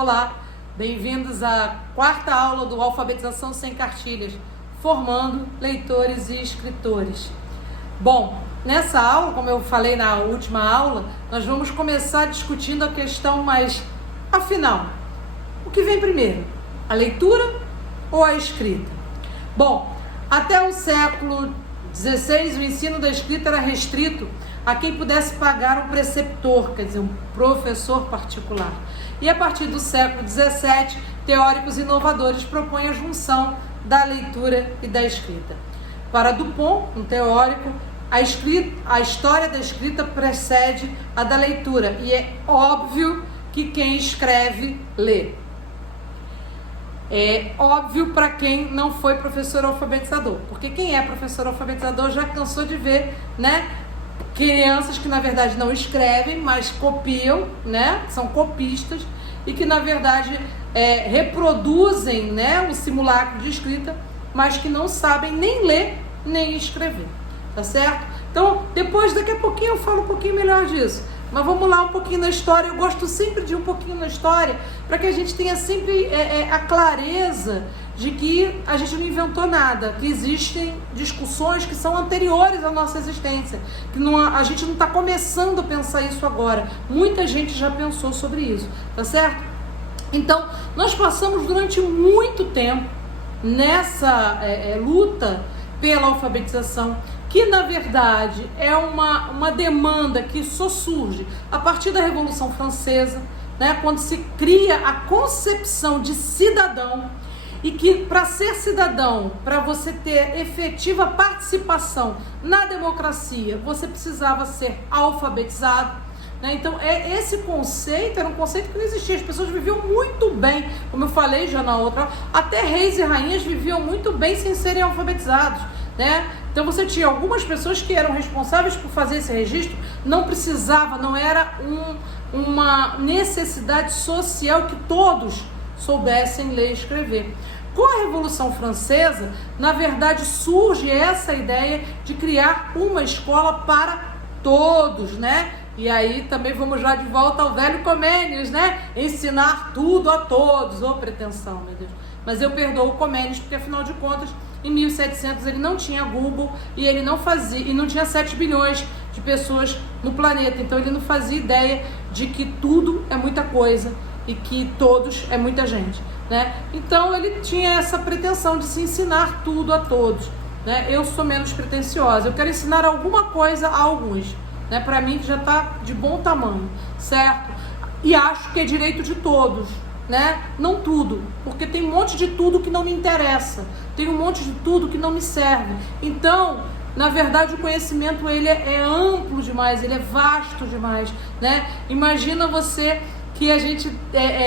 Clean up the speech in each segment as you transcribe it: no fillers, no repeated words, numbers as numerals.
Olá, bem-vindos à quarta aula do Alfabetização Sem Cartilhas, formando leitores e escritores. Bom, nessa aula, como eu falei na última aula, nós vamos começar discutindo a questão mais, afinal, o que vem primeiro, a leitura ou a escrita? Bom, até o século XVI, o ensino da escrita era restrito a quem pudesse pagar um preceptor, quer dizer, um professor particular. E a partir do século XVII, teóricos inovadores propõem a junção da leitura e da escrita. Para Dupont, um teórico, a história da escrita precede a da leitura, e é óbvio que quem escreve, lê. É óbvio para quem não foi professor alfabetizador, porque quem é professor alfabetizador já cansou de ver, crianças que na verdade não escrevem, mas copiam, são copistas e que na verdade reproduzem, o simulacro de escrita, mas que não sabem nem ler nem escrever, tá certo? Então, daqui a pouquinho eu falo um pouquinho melhor disso. Mas vamos lá um pouquinho na história. Eu gosto sempre de ir um pouquinho na história para que a gente tenha sempre a clareza de que a gente não inventou nada, que existem discussões que são anteriores à nossa existência, que a gente não está começando a pensar isso agora. Muita gente já pensou sobre isso, tá certo? Então, nós passamos durante muito tempo nessa luta pela alfabetização, que na verdade é uma demanda que só surge a partir da Revolução Francesa, quando se cria a concepção de cidadão, e que para ser cidadão, para você ter efetiva participação na democracia, você precisava ser alfabetizado. Então, esse conceito era um conceito que não existia. As pessoas viviam muito bem, como eu falei já na outra, até reis e rainhas viviam muito bem sem serem alfabetizados, Então você tinha algumas pessoas que eram responsáveis por fazer esse registro, não precisava, não era uma necessidade social que todos soubessem ler e escrever. Com a Revolução Francesa, na verdade, surge essa ideia de criar uma escola para todos, E aí também vamos já de volta ao velho Comênios, Ensinar tudo a todos, pretensão, meu Deus. Mas eu perdoo o Comênios, porque afinal de contas, em 1700 ele não tinha Google e ele não fazia, e não tinha 7 bilhões de pessoas no planeta. Então ele não fazia ideia de que tudo é muita coisa e que todos é muita gente, Então ele tinha essa pretensão de se ensinar tudo a todos, Eu sou menos pretensiosa, eu quero ensinar alguma coisa a alguns, Para mim que já está de bom tamanho, certo? E acho que é direito de todos, Não tudo, porque tem um monte de tudo que não me interessa, tem um monte de tudo que não me serve. Então, na verdade, o conhecimento ele é amplo demais, ele é vasto demais, Imagina você que a gente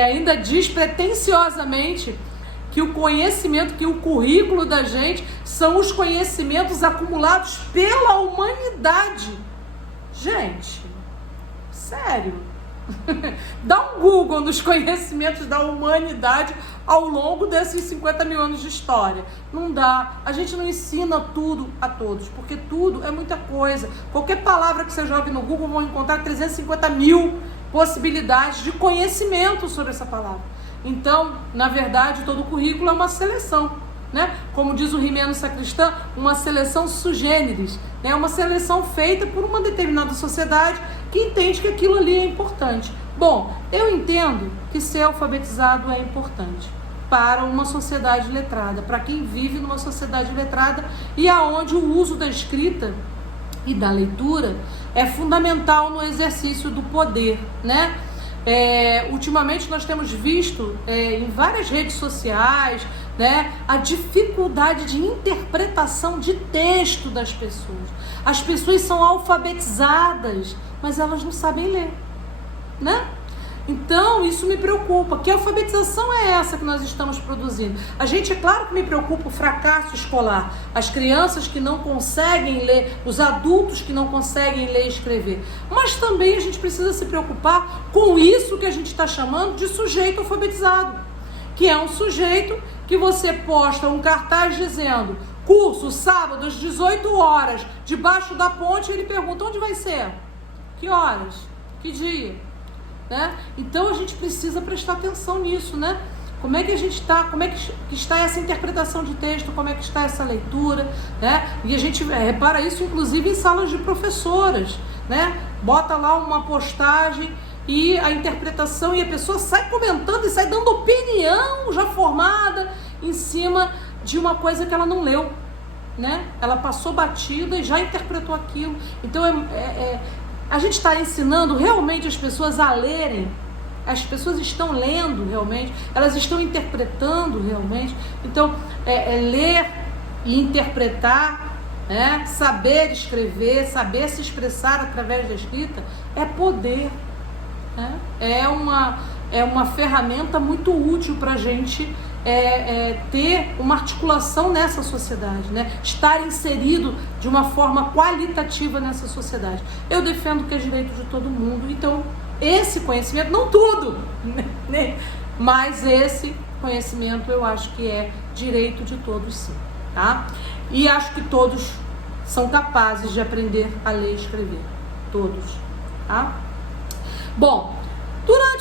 ainda diz pretensiosamente que o conhecimento, que o currículo da gente são os conhecimentos acumulados pela humanidade. Gente, sério. Dá um Google nos conhecimentos da humanidade ao longo desses 50 mil anos de história. Não dá. A gente não ensina tudo a todos, porque tudo é muita coisa. Qualquer palavra que você jogue no Google vão encontrar 350 mil possibilidades de conhecimento sobre essa palavra. Então, na verdade, todo o currículo é uma seleção, Como diz o Rimeno Sacristã, uma seleção sui generis, uma seleção feita por uma determinada sociedade que entende que aquilo ali é importante. Bom, eu entendo que ser alfabetizado é importante para uma sociedade letrada, para quem vive numa sociedade letrada e aonde o uso da escrita e da leitura é fundamental no exercício do poder, Ultimamente nós temos visto em várias redes sociais, a dificuldade de interpretação de texto das pessoas. As pessoas são alfabetizadas, mas elas não sabem ler, Então, isso me preocupa. Que alfabetização é essa que nós estamos produzindo? A gente, é claro que me preocupa o fracasso escolar, as crianças que não conseguem ler, os adultos que não conseguem ler e escrever. Mas também a gente precisa se preocupar com isso que a gente está chamando de sujeito alfabetizado, que é um sujeito que você posta um cartaz dizendo curso sábado às 18 horas, debaixo da ponte, e ele pergunta onde vai ser? Que horas? Que dia? né? Então a gente precisa prestar atenção nisso, né? Como é que a gente está, como é que está essa interpretação de texto, como é que está essa leitura, né? E a gente repara isso inclusive em salas de professoras, né? Bota lá uma postagem e a interpretação, e a pessoa sai comentando e sai dando opinião já formada em cima de uma coisa que ela não leu, né? Ela passou batida e já interpretou aquilo. Então a gente está ensinando realmente as pessoas a lerem. As pessoas estão lendo realmente, elas estão interpretando realmente. Então, ler e interpretar, né? Saber escrever, saber se expressar através da escrita é poder, né? É uma ferramenta muito útil para a gente ter uma articulação nessa sociedade, né? Estar inserido de uma forma qualitativa nessa sociedade. Eu defendo que é direito de todo mundo, então esse conhecimento, não tudo, né? Mas esse conhecimento eu acho que é direito de todos, sim, tá? E acho que todos são capazes de aprender a ler e escrever, todos, tá? Bom,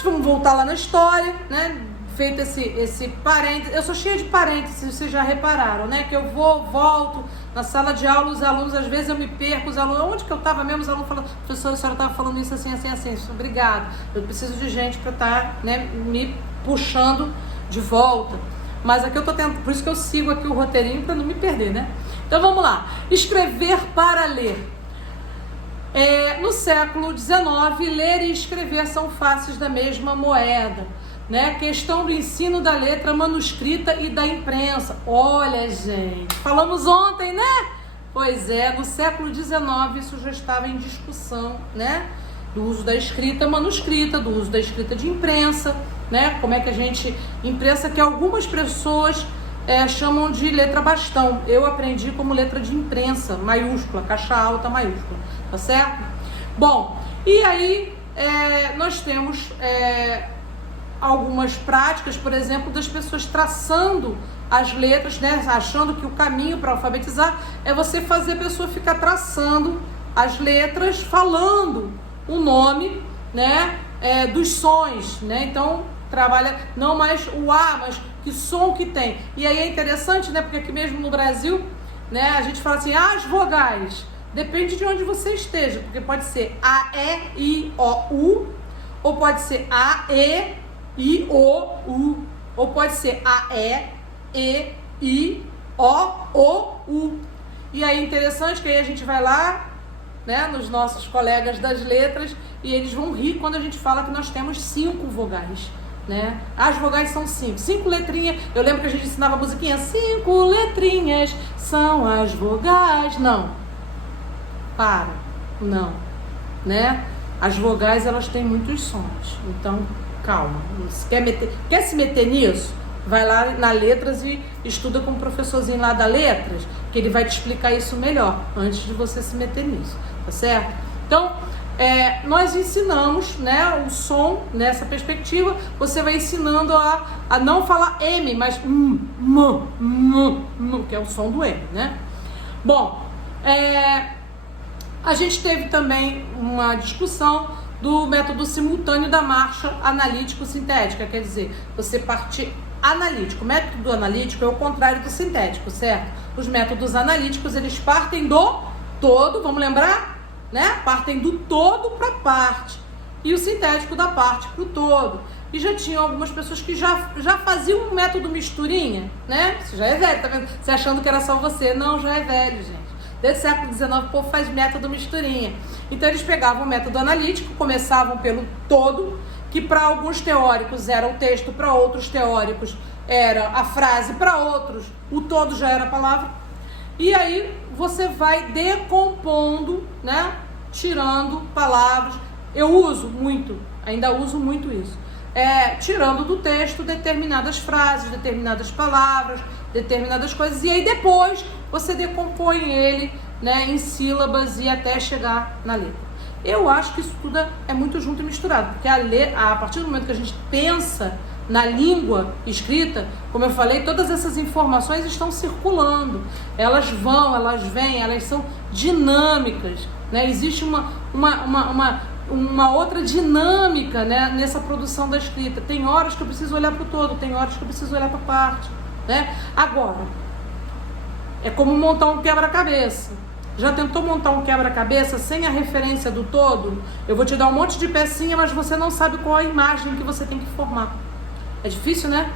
vamos voltar lá na história, né? Feito esse parênteses, eu sou cheia de parênteses, vocês já repararam, né? Que eu volto na sala de aula, os alunos, às vezes eu me perco, os alunos, onde que eu estava mesmo, os alunos falam, professora, a senhora estava falando isso assim, assim, assim, obrigado, eu preciso de gente para estar, né, me puxando de volta, mas aqui eu tô tendo, por isso que eu sigo aqui o roteirinho para não me perder, né? Então vamos lá, escrever para ler. No século XIX, ler e escrever são faces da mesma moeda, né? Questão do ensino da letra manuscrita e da imprensa. Olha, gente, falamos ontem, né? Pois é, no século XIX isso já estava em discussão, né? Do uso da escrita manuscrita, do uso da escrita de imprensa, né? Como é que a gente... Imprensa que algumas pessoas chamam de letra bastão. Eu aprendi como letra de imprensa, maiúscula, caixa alta maiúscula, tá certo? Bom, e aí nós temos... algumas práticas, por exemplo, das pessoas traçando as letras, né? Achando que o caminho para alfabetizar é você fazer a pessoa ficar traçando as letras, falando o nome, né? Dos sons, né? Então, trabalha não mais o A, mas que som que tem. E aí é interessante, né? Porque aqui mesmo no Brasil, né? A gente fala assim, as vogais. Depende de onde você esteja, porque pode ser A, E, I, O, U, ou pode ser A, E, I, O, U, ou pode ser A, E, I, O, U. E aí é interessante que aí a gente vai lá, né, nos nossos colegas das letras, e eles vão rir quando a gente fala que nós temos 5 vogais, né? As vogais são 5 letrinhas. Eu lembro que a gente ensinava a musiquinha, 5 letrinhas são as vogais. Não, não, né? As vogais, elas têm muitos sons, então calma, quer se meter nisso? Vai lá na Letras e estuda com o professorzinho lá da Letras, que ele vai te explicar isso melhor, antes de você se meter nisso, tá certo? Então, nós ensinamos, né, o som nessa perspectiva, você vai ensinando a não falar M, mas que é o som do M, né? Bom, a gente teve também uma discussão do método simultâneo da marcha analítico-sintética, quer dizer, você partir analítico. O método analítico é o contrário do sintético, certo? Os métodos analíticos, eles partem do todo, vamos lembrar? Né? Partem do todo para a parte. E o sintético da parte para o todo. E já tinham algumas pessoas que já faziam um método misturinha, né? Você já é velho, tá vendo? Você achando que era só você. Não, já é velho, gente. Desde o século XIX, o povo faz método misturinha. Então, eles pegavam o método analítico, começavam pelo todo, que para alguns teóricos era o texto, para outros teóricos era a frase, para outros o todo já era a palavra. E aí você vai decompondo, né? Tirando palavras. Eu uso muito, ainda uso muito isso. Tirando do texto determinadas frases, determinadas palavras, determinadas coisas, e aí depois você decompõe ele, né, em sílabas e até chegar na letra. Eu acho que isso tudo é muito junto e misturado, porque a partir do momento que a gente pensa na língua escrita, como eu falei, todas essas informações estão circulando, elas vão, elas vêm, elas são dinâmicas, né? Existe uma outra dinâmica, né, nessa produção da escrita. Tem horas que eu preciso olhar para o todo, tem horas que eu preciso olhar para a parte, né? Agora, é como montar um quebra-cabeça. Já tentou montar um quebra-cabeça sem a referência do todo? Eu vou te dar um monte de pecinha, mas você não sabe qual a imagem que você tem que formar. É difícil, né?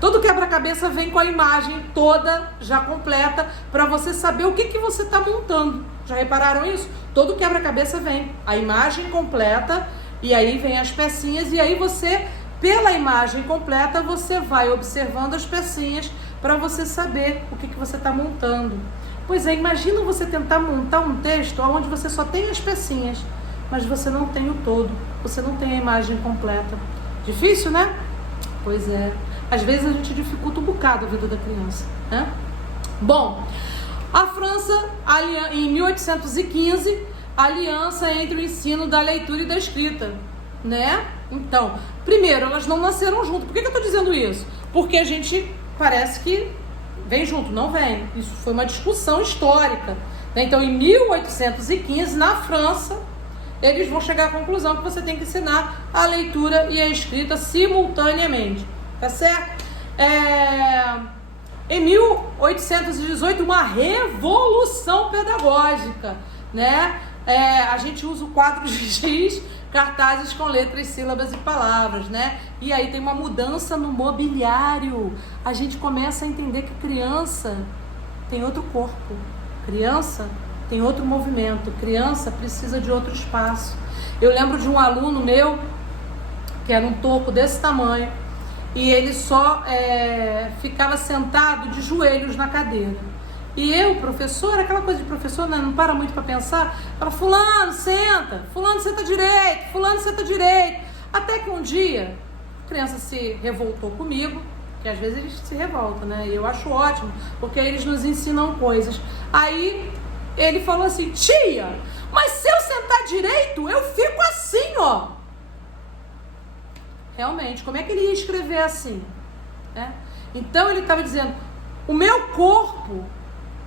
Todo quebra-cabeça vem com a imagem toda já completa para você saber o que você está montando. Já repararam isso? Todo quebra-cabeça vem a imagem completa e aí vem as pecinhas e aí você, pela imagem completa, você vai observando as pecinhas para você saber o que você está montando. Pois é, imagina você tentar montar um texto onde você só tem as pecinhas, mas você não tem o todo, você não tem a imagem completa. Difícil, né? Pois é. Às vezes a gente dificulta um bocado a vida da criança, né? Bom, a França, em 1815, a aliança entre o ensino da leitura e da escrita, né? Então, primeiro, elas não nasceram juntas. Por que eu estou dizendo isso? Porque a gente parece que vem junto. Não vem. Isso foi uma discussão histórica, né? Então, em 1815, na França, eles vão chegar à conclusão que você tem que ensinar a leitura e a escrita simultaneamente, tá certo? Em 1818, uma revolução pedagógica, né? A gente usa o quadro de giz, cartazes com letras, sílabas e palavras, né? E aí tem uma mudança no mobiliário. A gente começa a entender que criança tem outro corpo, criança tem outro movimento, criança precisa de outro espaço. Eu lembro de um aluno meu, que era um toco desse tamanho, e ele só ficava sentado de joelhos na cadeira. E eu, professora, aquela coisa de professor, né, não para muito para pensar, fala, fulano, senta direito, fulano, senta direito. Até que um dia, a criança se revoltou comigo, que às vezes eles se revoltam, né, e eu acho ótimo, porque eles nos ensinam coisas. Aí ele falou assim, tia, mas se eu sentar direito, eu fico assim, ó. Realmente, como é que ele ia escrever assim? Então ele estava dizendo, o meu corpo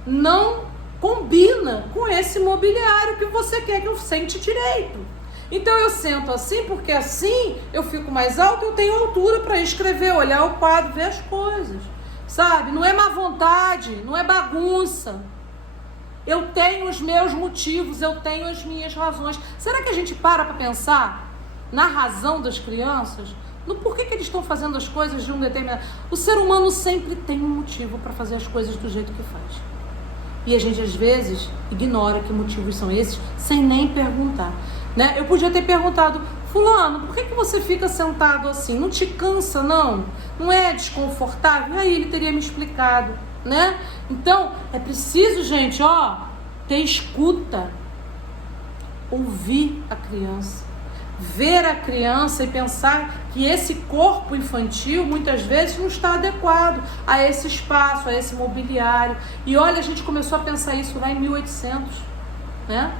não combina com esse mobiliário que você quer que eu sente direito. Então eu sento assim, porque assim eu fico mais alto, eu tenho altura para escrever, olhar o quadro, ver as coisas, sabe? Não é má vontade, não é bagunça. Eu tenho os meus motivos, eu tenho as minhas razões. Será que a gente para pensar na razão das crianças? No porquê que eles estão fazendo as coisas de um determinado... O ser humano sempre tem um motivo para fazer as coisas do jeito que faz. E a gente, às vezes, ignora que motivos são esses, sem nem perguntar, né? Eu podia ter perguntado, fulano, por que você fica sentado assim? Não te cansa, não? Não é desconfortável? E aí ele teria me explicado, né? Então, é preciso, gente, ter escuta. Ouvir a criança. Ver a criança e pensar que esse corpo infantil muitas vezes não está adequado a esse espaço, a esse mobiliário. E olha, a gente começou a pensar isso lá em 1800, né?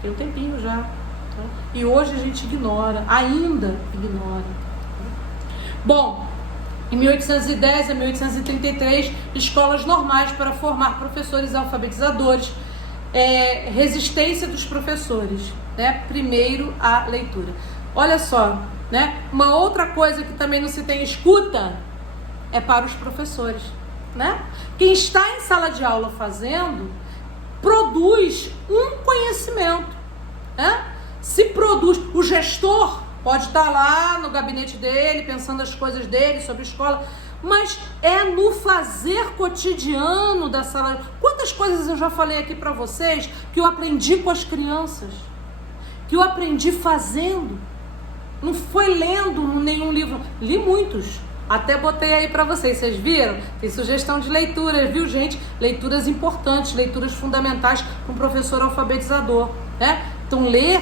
Tem um tempinho já. Tá? E hoje a gente ainda ignora. Bom, em 1810 a 1833, escolas normais para formar professores alfabetizadores, resistência dos professores, né? Primeiro a leitura. Olha só, né? Uma outra coisa que também não se tem escuta é para os professores, né? Quem está em sala de aula fazendo, produz um conhecimento, né? Se produz, o gestor pode estar lá no gabinete dele, pensando as coisas dele sobre a escola, mas é no fazer cotidiano da sala. Quantas coisas eu já falei aqui para vocês que eu aprendi com as crianças, que eu aprendi fazendo. Não foi lendo nenhum livro, li muitos. Até botei aí para vocês viram? Tem sugestão de leitura, viu, gente? Leituras importantes, leituras fundamentais para um professor alfabetizador, né? Então, ler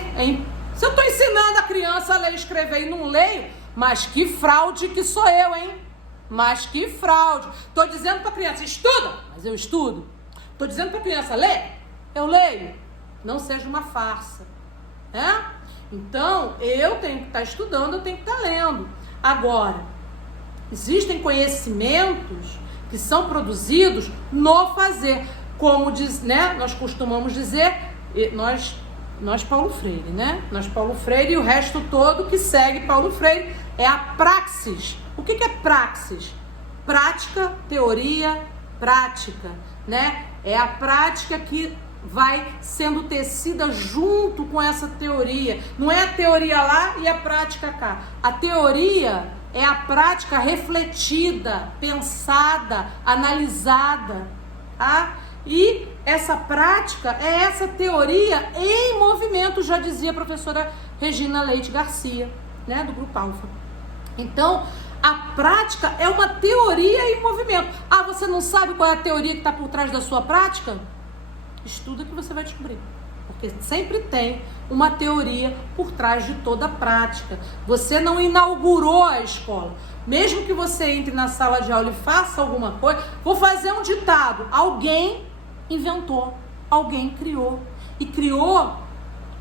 Se eu estou ensinando a criança a ler e escrever e não leio, mas que fraude que sou eu, hein? Mas que fraude. Estou dizendo para a criança, estuda, mas eu estudo. Estou dizendo para a criança, lê, eu leio. Não seja uma farsa, né? Então, eu tenho que estar estudando, eu tenho que estar lendo. Agora, existem conhecimentos que são produzidos no fazer. Como diz, né? Nós costumamos dizer, nós nós Paulo Freire, né? Nós Paulo Freire e o resto todo que segue Paulo Freire é a praxis. O que é praxis? Prática, teoria, prática, né? É a prática que vai sendo tecida junto com essa teoria. Não é a teoria lá e a prática cá. A teoria é a prática refletida, pensada, analisada, tá? E essa prática é essa teoria em movimento, já dizia a professora Regina Leite Garcia, né, do Grupo Alfa. Então, a prática é uma teoria em movimento. Ah, você não sabe qual é a teoria que está por trás da sua prática? Estuda que você vai descobrir. Porque sempre tem uma teoria por trás de toda a prática. Você não inaugurou a escola. Mesmo que você entre na sala de aula e faça alguma coisa, vou fazer um ditado. Alguém inventou, alguém criou. E criou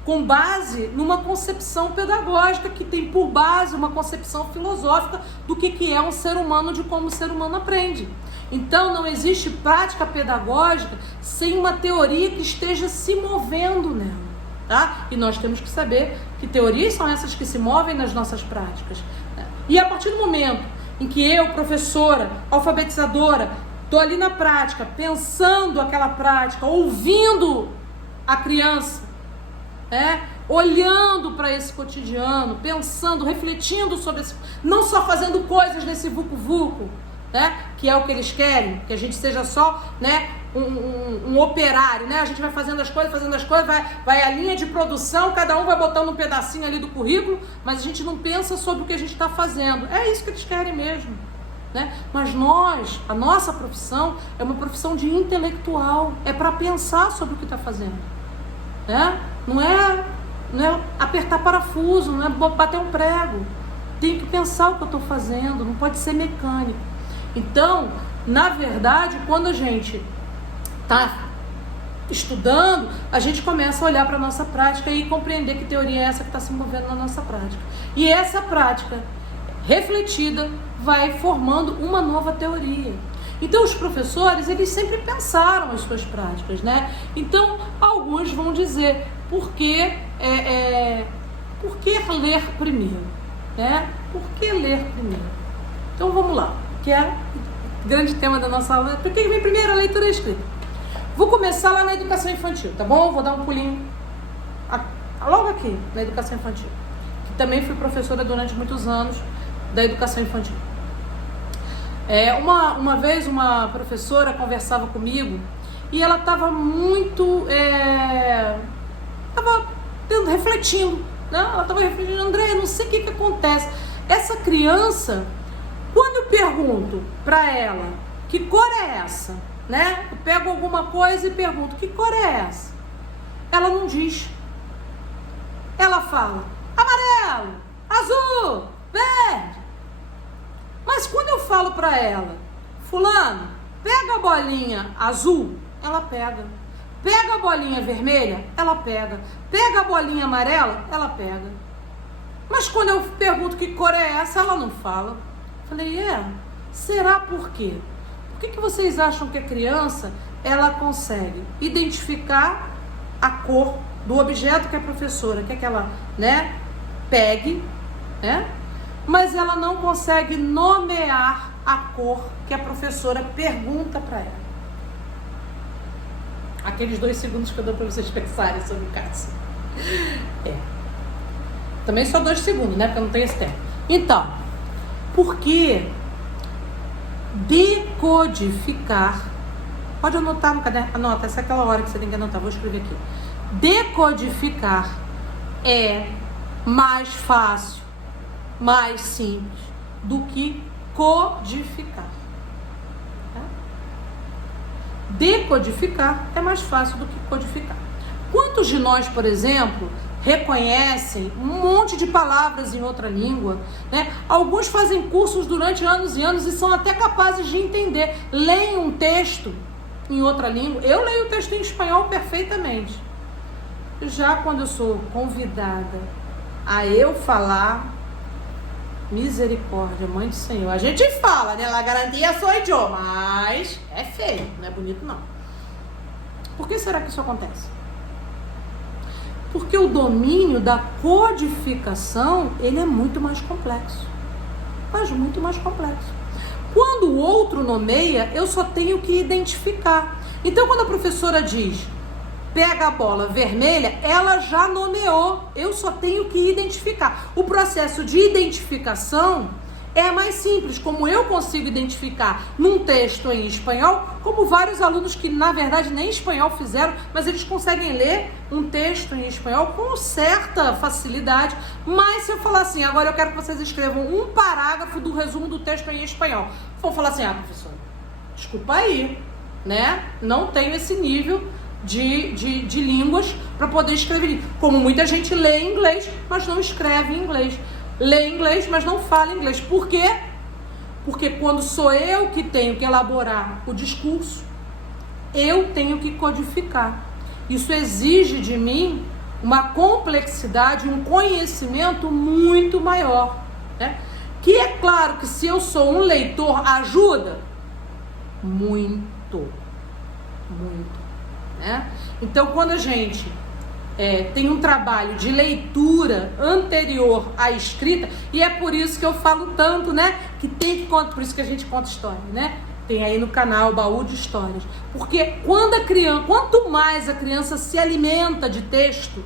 com base numa concepção pedagógica que tem por base uma concepção filosófica do que é um ser humano, de como o ser humano aprende. Então, não existe prática pedagógica sem uma teoria que esteja se movendo nela, tá? E nós temos que saber que teorias são essas que se movem nas nossas práticas. E a partir do momento em que eu, professora, alfabetizadora, estou ali na prática, pensando aquela prática, ouvindo a criança, olhando para esse cotidiano, pensando, refletindo sobre esse, não só fazendo coisas nesse vucu-vucu, que é o que eles querem, que a gente seja só, um operário, A gente vai fazendo as coisas, vai a linha de produção, cada um vai botando um pedacinho ali do currículo, mas a gente não pensa sobre o que a gente está fazendo. É isso que eles querem mesmo, Mas a nossa profissão é uma profissão de intelectual, é para pensar sobre o que está fazendo, Não é apertar parafuso, não é bater um prego. Tem que pensar o que eu estou fazendo, não pode ser mecânico. Então, na verdade, quando a gente está estudando, a gente começa a olhar para a nossa prática e compreender que teoria é essa que está se movendo na nossa prática. E essa prática refletida vai formando uma nova teoria. Então, os professores, eles sempre pensaram as suas práticas, Então, alguns vão dizer, por que ler primeiro, Por que ler primeiro? Então, vamos lá, que é o grande tema da nossa aula. Por que vem primeiro a leitura e a escrita? Vou começar lá na educação infantil, tá bom? Vou dar um pulinho logo aqui, na educação infantil. Que também fui professora durante muitos anos da educação infantil. Uma vez uma professora conversava comigo e ela estava muito refletindo, Ela estava refletindo, André, não sei o que acontece. Essa criança, quando eu pergunto para ela que cor é essa, Eu pego alguma coisa e pergunto, que cor é essa? Ela não diz. Ela fala amarelo, azul, verde. Mas quando eu falo para ela, fulano, pega a bolinha azul, ela pega. Pega a bolinha vermelha, ela pega. Pega a bolinha amarela, ela pega. Mas quando eu pergunto que cor é essa, ela não fala. Falei, será por quê? Por que vocês acham que a criança, ela consegue identificar a cor do objeto que a professora quer que ela, pegue, mas ela não consegue nomear a cor que a professora pergunta para ela? Aqueles 2 segundos que eu dou para vocês pensarem sobre o caso. Também só 2 segundos, Porque eu não tenho esse tempo. Então, porque decodificar, pode anotar no caderno, anota, essa é aquela hora que você tem que anotar, vou escrever aqui. Decodificar é mais fácil, mais simples do que codificar. Decodificar é mais fácil do que codificar. Quantos de nós, por exemplo, reconhecem um monte de palavras em outra língua, Alguns fazem cursos durante anos e anos e são até capazes de entender. Leem um texto em outra língua. Eu leio o texto em espanhol perfeitamente. Já quando eu sou convidada a eu falar, misericórdia, mãe do Senhor. A gente fala, La garantia sou eu, mas é feio, não é bonito não. Por que será que isso acontece? Porque o domínio da codificação, ele é muito mais complexo. Mas muito mais complexo. Quando o outro nomeia, eu só tenho que identificar. Então, quando a professora diz, pega a bola vermelha, ela já nomeou. Eu só tenho que identificar. O processo de identificação é mais simples, como eu consigo identificar num texto em espanhol, como vários alunos que na verdade nem espanhol fizeram, mas eles conseguem ler um texto em espanhol com certa facilidade. Mas se eu falar assim, agora eu quero que vocês escrevam um parágrafo do resumo do texto em espanhol, vão falar assim, professora, desculpa aí, né? Não tenho esse nível de línguas para poder escrever. Como muita gente lê em inglês, mas não escreve em inglês. Lê inglês, mas não fala inglês. Por quê? Porque quando sou eu que tenho que elaborar o discurso, eu tenho que codificar. Isso exige de mim uma complexidade, um conhecimento muito maior, né? Que é claro que se eu sou um leitor, ajuda muito, né? Então, quando a gente tem um trabalho de leitura anterior à escrita, e é por isso que eu falo tanto, né? Que tem que contar, por isso que a gente conta história, né? Tem aí no canal Baú de Histórias. Porque quanto mais a criança se alimenta de texto,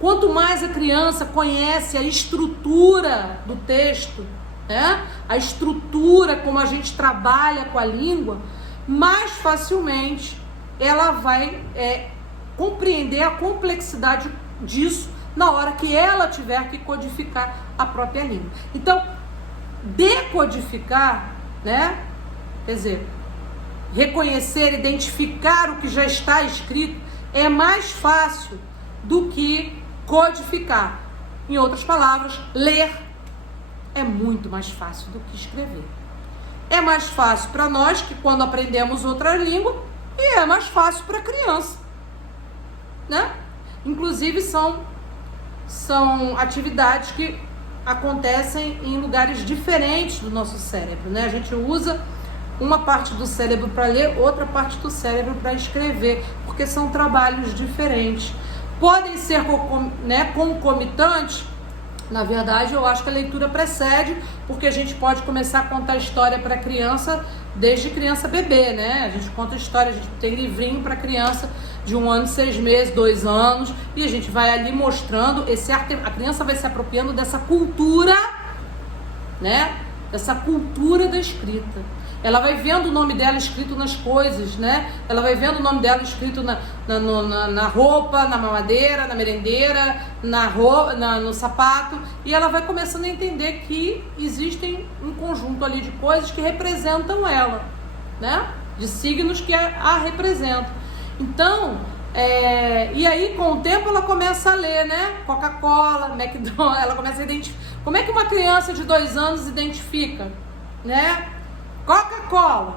quanto mais a criança conhece a estrutura do texto, né? A estrutura como a gente trabalha com a língua, mais facilmente ela vai compreender a complexidade disso na hora que ela tiver que codificar a própria língua. Então, decodificar, né? Quer dizer, reconhecer, identificar o que já está escrito é mais fácil do que codificar. Em outras palavras, ler é muito mais fácil do que escrever. É mais fácil para nós que quando aprendemos outra língua e é mais fácil para a criança, né? Inclusive são atividades que acontecem em lugares diferentes do nosso cérebro, né? A gente usa uma parte do cérebro para ler, outra parte do cérebro para escrever, porque são trabalhos diferentes. Podem ser concomitantes. Na verdade, eu acho que a leitura precede, porque a gente pode começar a contar história para criança desde criança bebê, né? A gente conta história, a gente tem livrinho para criança de 1 ano, 6 meses, 2 anos, e a gente vai ali mostrando, a criança vai se apropriando dessa cultura, né? Dessa cultura da escrita. Ela vai vendo o nome dela escrito nas coisas, né? Ela vai vendo o nome dela escrito na roupa, na mamadeira, na merendeira, no sapato. E ela vai começando a entender que existem um conjunto ali de coisas que representam ela, né? De signos que a representam. Então, e aí com o tempo ela começa a ler, né? Coca-Cola, McDonald's, ela começa a identificar. Como é que uma criança de 2 anos identifica, né? Coca-Cola,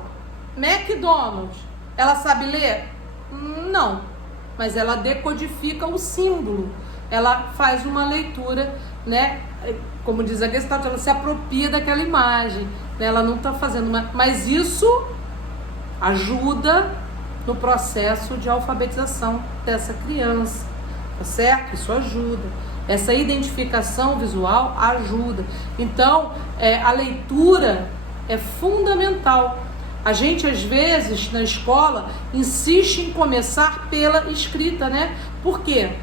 McDonald's, ela sabe ler? Não, mas ela decodifica o símbolo, ela faz uma leitura, né? Como diz a Gestalt, ela se apropria daquela imagem, né? Ela não está fazendo mas isso ajuda no processo de alfabetização dessa criança, tá certo? Isso ajuda. Essa identificação visual ajuda. Então, a leitura é fundamental. A gente, às vezes, na escola, insiste em começar pela escrita, né? Por quê?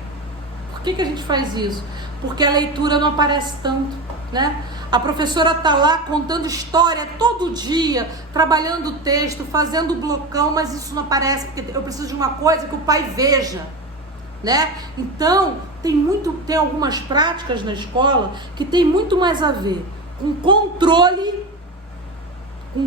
Por que a gente faz isso? Porque a leitura não aparece tanto, né? A professora tá lá contando história todo dia, trabalhando o texto, fazendo o blocão, mas isso não aparece, porque eu preciso de uma coisa que o pai veja, né? Então, tem algumas práticas na escola que tem muito mais a ver com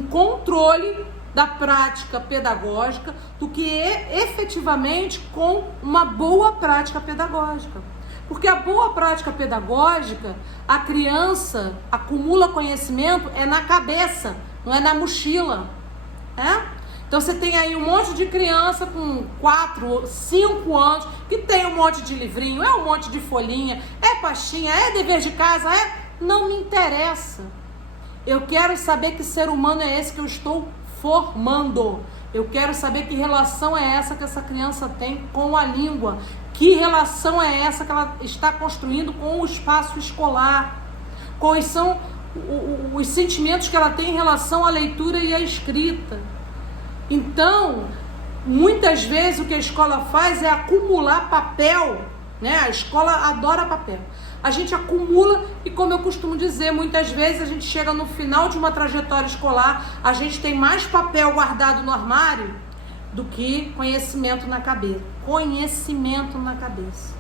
controle da prática pedagógica do que efetivamente com uma boa prática pedagógica. Porque a boa prática pedagógica, a criança acumula conhecimento na cabeça, não é na mochila, né? Então você tem aí um monte de criança com 4, 5 anos que tem um monte de livrinho, um monte de folhinha, pastinha, dever de casa, não me interessa. Eu quero saber que ser humano é esse que eu estou formando. Eu quero saber que relação é essa que essa criança tem com a língua. Que relação é essa que ela está construindo com o espaço escolar? Quais são os sentimentos que ela tem em relação à leitura e à escrita? Então, muitas vezes o que a escola faz é acumular papel, né? A escola adora papel. A gente acumula e, como eu costumo dizer, muitas vezes a gente chega no final de uma trajetória escolar, a gente tem mais papel guardado no armário do que conhecimento na cabeça. Conhecimento na cabeça,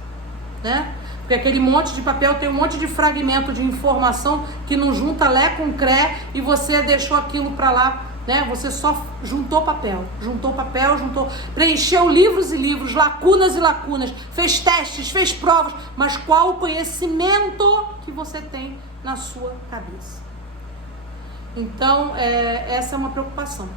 né? Porque aquele monte de papel tem um monte de fragmento de informação que não junta lé com cré e você deixou aquilo para lá, né? Você só juntou papel, preencheu livros e livros, lacunas e lacunas, fez testes, fez provas, mas qual o conhecimento que você tem na sua cabeça? Então, essa é uma preocupação.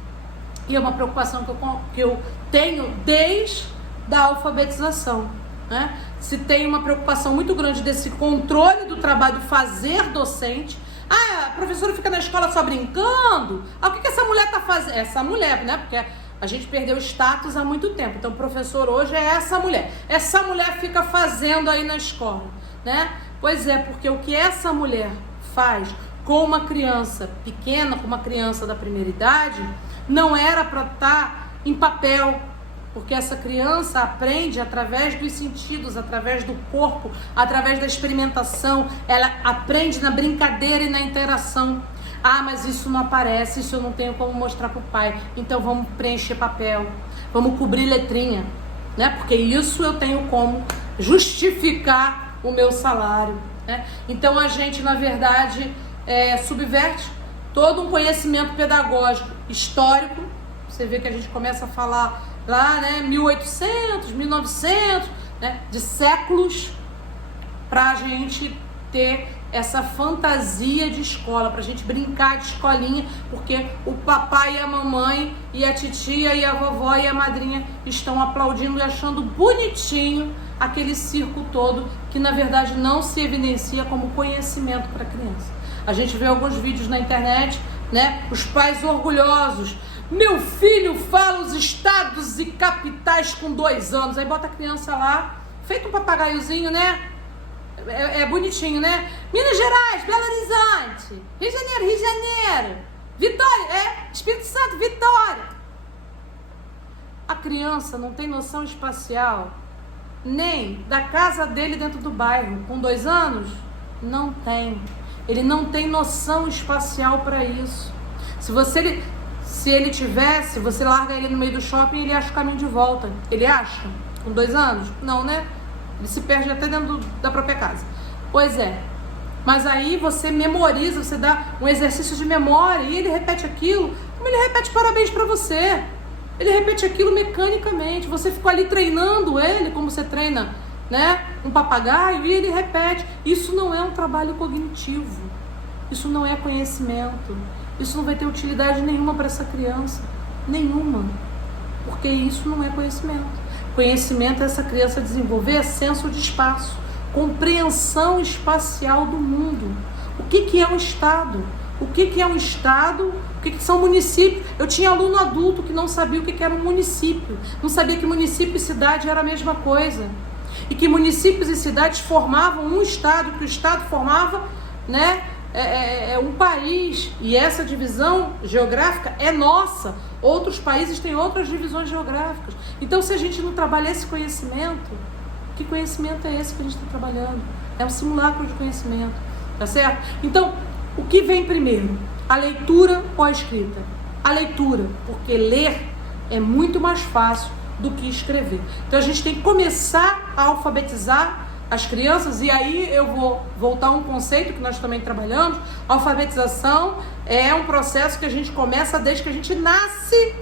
E é uma preocupação que eu tenho desde a alfabetização, né? Se tem uma preocupação muito grande desse controle do trabalho, do fazer docente. Ah, a professora fica na escola só brincando? Ah, o que essa mulher está fazendo? Essa mulher, né? Porque a gente perdeu o status há muito tempo. Então, o professor hoje é essa mulher. Essa mulher fica fazendo aí na escola, né? Pois é, porque o que essa mulher faz com uma criança pequena, com uma criança da primeira idade, não era para estar em papel, porque essa criança aprende através dos sentidos, através do corpo, através da experimentação, ela aprende na brincadeira e na interação. Ah, mas isso não aparece, isso eu não tenho como mostrar para o pai, então vamos preencher papel, vamos cobrir letrinha, né? Porque isso eu tenho como justificar o meu salário, né? Então a gente, na verdade, subverte todo um conhecimento pedagógico histórico. Você vê que a gente começa a falar lá, né, 1800, 1900, né, de séculos, para a gente ter essa fantasia de escola, para a gente brincar de escolinha, porque o papai e a mamãe e a titia e a vovó e a madrinha estão aplaudindo e achando bonitinho aquele circo todo, que na verdade não se evidencia como conhecimento para a criança. A gente vê alguns vídeos na internet, né, os pais orgulhosos. Meu filho fala os estados e capitais com 2 anos. Aí bota a criança lá, feito um papagaiozinho, né? É bonitinho, né? Minas Gerais, Belo Horizonte, Rio de Janeiro, Vitória, Espírito Santo, Vitória. A criança não tem noção espacial nem da casa dele dentro do bairro. Com 2 anos, não tem. Ele não tem noção espacial para isso. Se ele tivesse, você larga ele no meio do shopping e ele acha o caminho de volta. Ele acha? Com 2 anos? Não, né? Ele se perde até dentro da própria casa. Pois é. Mas aí você memoriza, você dá um exercício de memória e ele repete aquilo, como ele repete parabéns para você. Ele repete aquilo mecanicamente. Você ficou ali treinando ele, como você treina, né, um papagaio, e ele repete. Isso não é um trabalho cognitivo. Isso não é conhecimento. Isso não vai ter utilidade nenhuma para essa criança. Nenhuma. Porque isso não é conhecimento. Conhecimento é essa criança desenvolver senso de espaço, compreensão espacial do mundo. O que é um estado? O que é um estado? O que são municípios? Eu tinha aluno adulto que não sabia o que era um município. Não sabia que município e cidade era a mesma coisa. E que municípios e cidades formavam um estado, que o estado formava, né, um país. E essa divisão geográfica é nossa. Outros países têm outras divisões geográficas. Então, se a gente não trabalha esse conhecimento, que conhecimento é esse que a gente está trabalhando? É um simulacro de conhecimento, tá certo? Então, o que vem primeiro? A leitura ou a escrita? A leitura, porque ler é muito mais fácil do que escrever. Então, a gente tem que começar a alfabetizar as crianças, e aí eu vou voltar a um conceito que nós também trabalhamos. A alfabetização é um processo que a gente começa desde que a gente nasce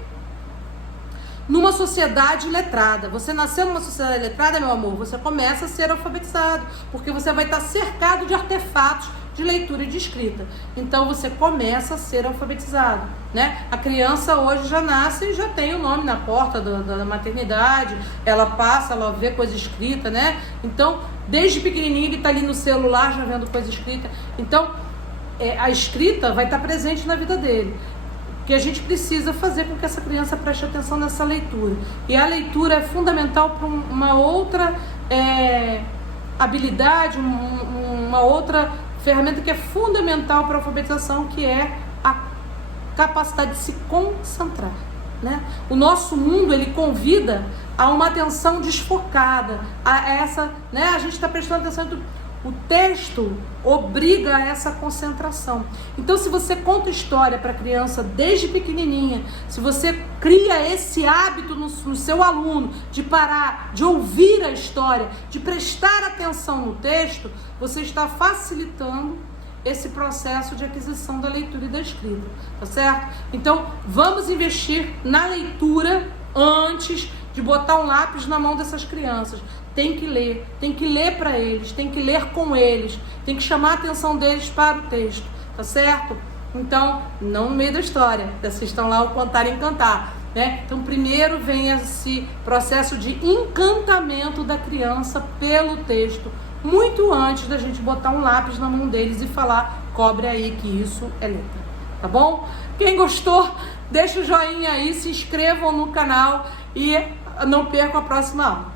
numa sociedade letrada. Você nasceu numa sociedade letrada, meu amor, você começa a ser alfabetizado, porque você vai estar cercado de artefatos de leitura e de escrita. Então você começa a ser alfabetizado, né? A criança hoje já nasce e já tem o nome na porta da maternidade, ela passa, ela vê coisa escrita, né? Então, desde pequenininho ele está ali no celular já vendo coisa escrita. Então, a escrita vai estar presente na vida dele. que a gente precisa fazer com que essa criança preste atenção nessa leitura. E a leitura é fundamental para uma outra habilidade, uma outra ferramenta que é fundamental para a alfabetização, que é a capacidade de se concentrar, né? O nosso mundo, ele convida a uma atenção desfocada, a essa, né? A gente está prestando atenção em tudo. O texto obriga a essa concentração. Então, se você conta história para a criança desde pequenininha, se você cria esse hábito no seu aluno de parar, de ouvir a história, de prestar atenção no texto, você está facilitando esse processo de aquisição da leitura e da escrita, tá certo? Então, vamos investir na leitura antes de botar um lápis na mão dessas crianças. Tem que ler para eles, tem que ler com eles, tem que chamar a atenção deles para o texto, tá certo? Então, não no meio da história, vocês estão lá o contar e encantar, né? Então, primeiro vem esse processo de encantamento da criança pelo texto, muito antes da gente botar um lápis na mão deles e falar, cobre aí que isso é letra, tá bom? Quem gostou, deixa o joinha aí, se inscrevam no canal e não percam a próxima aula.